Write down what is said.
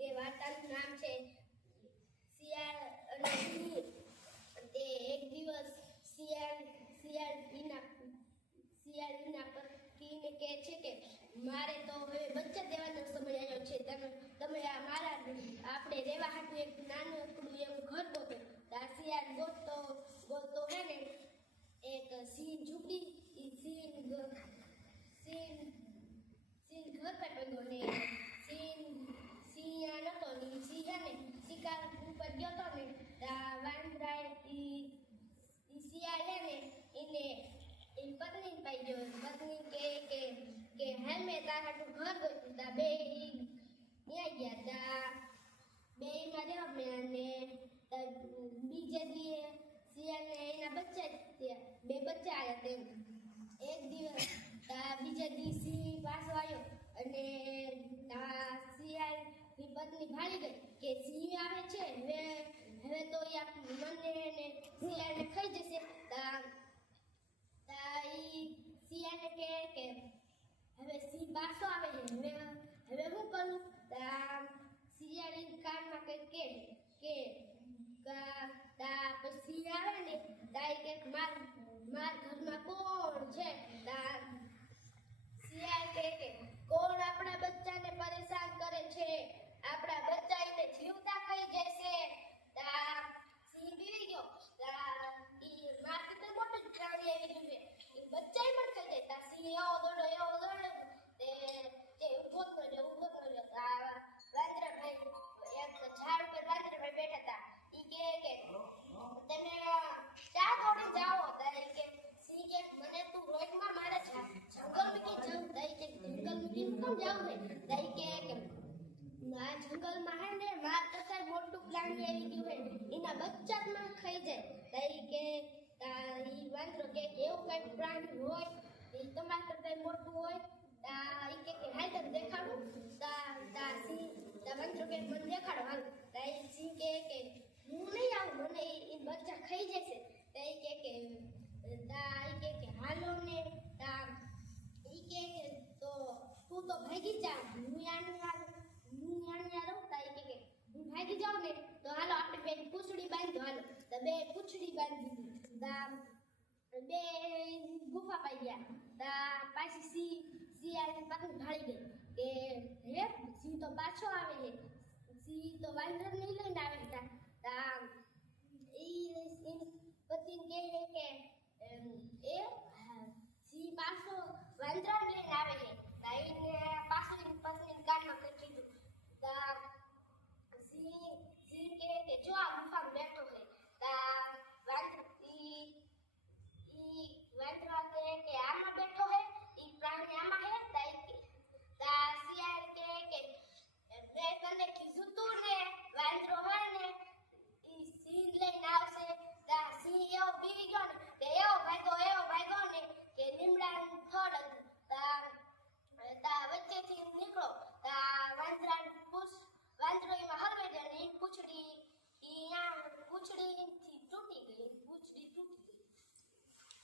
તે વાર્તાનું નામ છે શિયાળ તે એક દિવસ શિયાળ, શિયાળીના શિયાળીના પતિને કહે છે કે, મારે તો હવે બચત દેવાનો સમય આવ્યો છે. તમે તમે આ મારા, આપણે રહેવા હાટું એક નાનું એકડું એવું ઘર ગોપે આ શિયાળ ગોતતો ગોતતો હે ને, એક સિંહ ઝૂંપડી સિંહ સિંહ સિંહ ઘર પર પડ્યો that સમજાવું છે દઈ કે જંગલમાં હે ને, માર અત્યારે મોટું પ્લાન આવી ગયું હે. એના બચ્ચામાં ખાઈ જાય. તરીકે કે વાંદરો કે એવું કઈ પ્રાણી હોય એ તમારા કરતા મોટું હોય, તા ઈ કે કે હાલ તને દેખાડું. તા તા સિંહ ભાગી જાઉં ને, તો હાલો આપણે બે પૂછડી બાંધો, હાલો. તો બે પૂછડી બાંધી તા બે ગુફા પાઈ ગયા. પાછી સી શિયાળની પાકું ઢાળી ગઈ. કે હે સિંહ તો પાછો આવે છે. સિંહ તો વાંદર નહીં લઈને આવે તા